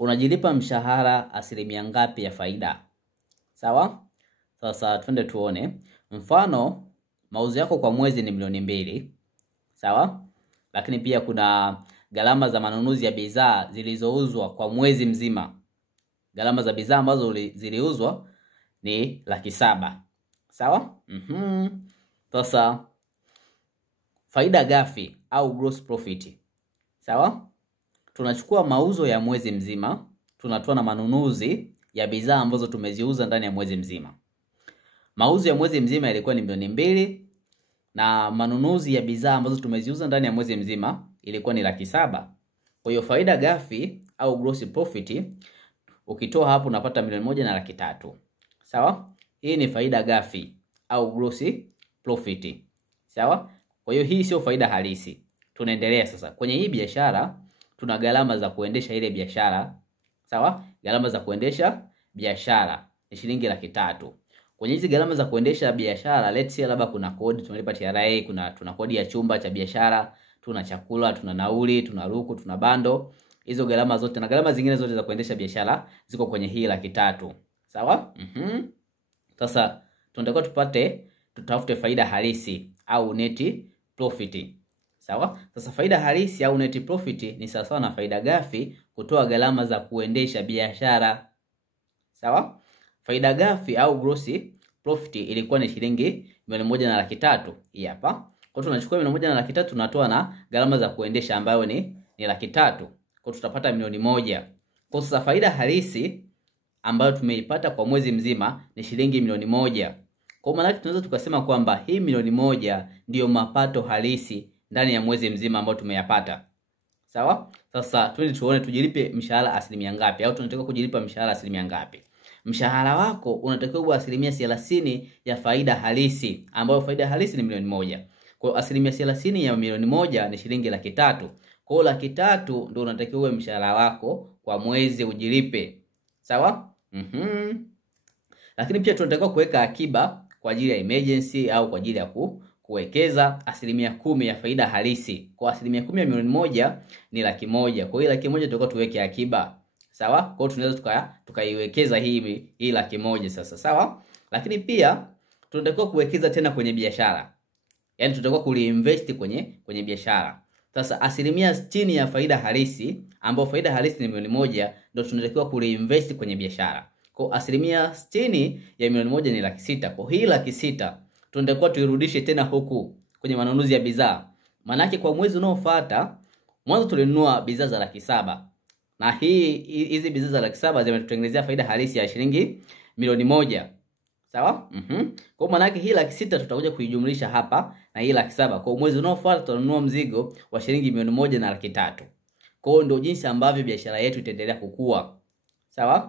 unajilipa mshahara asilimia ngapi ya faida? Sawa? Sasa twende tuone. Mfano, mauzo yako kwa mwezi ni milioni 2. Sawa? Lakini pia kuna gharama za manunuzi ya bidhaa zilizouzwa kwa mwezi mzima. Gharama za bidhaa ambazo ziliuzwa ni 700,000. Sawa? Sasa faida ghafi au gross profit. Sawa? Tunachukua mauzo ya mwezi mzima, tunatoa na manunuzi ya bidhaa ambazo tumeziuza ndani ya mwezi mzima. Mauzo ya mwezi mzima yalikuwa ni milioni 2 na manunuzi ya bidhaa ambazo tumeziuza ndani ya mwezi mzima ilikuwa ni 700,000. Kwa hiyo faida ghafi au gross profit ukitoa hapo unapata milioni 1,300,000. Sawa? Hii ni faida ghafi au gross profit. Sawa? Kwa hiyo hii sio faida halisi. Tunaendelea sasa. Kwenye hii biashara tuna gharama za kuendesha ile biashara. Sawa? Gharama za kuendesha biashara ni shilingi 300,000. Kwenye hizi gharama za kuendesha biashara, let's say labda kuna kodi tunalipa TRA, tuna kodi ya chumba cha biashara, tuna chakula, tuna nauli, tuna ruku, tuna bando. Hizo gharama zote na gharama zingine zote za kuendesha biashara ziko kwenye hii 300,000. Sawa? Sasa tunataka tutafute faida halisi au net profit. Sawa? Sasa faida halisi au net profit ni sawa na faida ghafi kutoa gharama za kuendesha biashara. Sawa? Faida ghafi au gross profit ilikuwa ni shilingi 1,300,000. Hii hapa. Kwa hiyo tunachukua 1,300,000 tunatoa na gharama za kuendesha ambayo ni 300,000. Kwa tutapata milioni 1. Kwa sasa faida halisi ambayo tumeipata kwa mwezi mzima ni shilingi milioni 1. Kwa maana tunaweza tukasema kwamba hii milioni 1 ndiyo mapato halisi ndani ya mwezi mzima ambao tumeyapata. Sawa? Sasa twende tuone tujilipe mshahara asilimia ngapi au tunatakiwa kujilipa mshahara asilimia ngapi. Mshahara wako unatakiwa kuwa 30% ya faida halisi, ambayo faida halisi ni milioni 1. Kwa hiyo 30% ya milioni 1 ni shilingi 300,000. Kwa hiyo 300,000 ndio unatakiwa uwe mshahara wako kwa mwezi ujilipe. Sawa? Lakini pia tunatakiwa kuweka akiba kwa ajili ya emergency au kwa ajili ya kuwekeza 10% ya faida halisi. Kwa 10% ya milioni 1 ni 100,000. Kwa hiyo 100,000 tutakuwa tuweke akiba. Sawa? Kwa hiyo tunaweza tukaiwekeza hii 100,000 sasa. Sawa? Lakini pia tunatakiwa kuwekeza tena kwenye biashara. Yaani tunatakiwa kuliinvest kwenye biashara. Sasa 60% ya faida halisi, ambayo faida halisi ni milioni 1, ndio tunatakiwa kuliinvest kwenye biashara. Kwa 60% ya milioni 1 ni 600,000. Kwa hii 600,000 tunatakiwa tuirudishe tena huku kwenye manunuzi ya bidhaa. Maana yake kwa mwezi unaofuata, mwanzo tulinunua bidhaa za 700,000. Na hizi bidhaa za 700,000 zimetutengenezea faida halisi ya shilingi milioni 1. Sawa? Kwa maana yake hii 600,000 tutakuja kuijumlisha hapa na hii 700,000. Kwa mwezi unaofuata tutanunua mzigo wa shilingi milioni 1 na 300,000. Kwa hiyo ndio jinsi ambavyo biashara yetu itaendelea kukua. Sawa?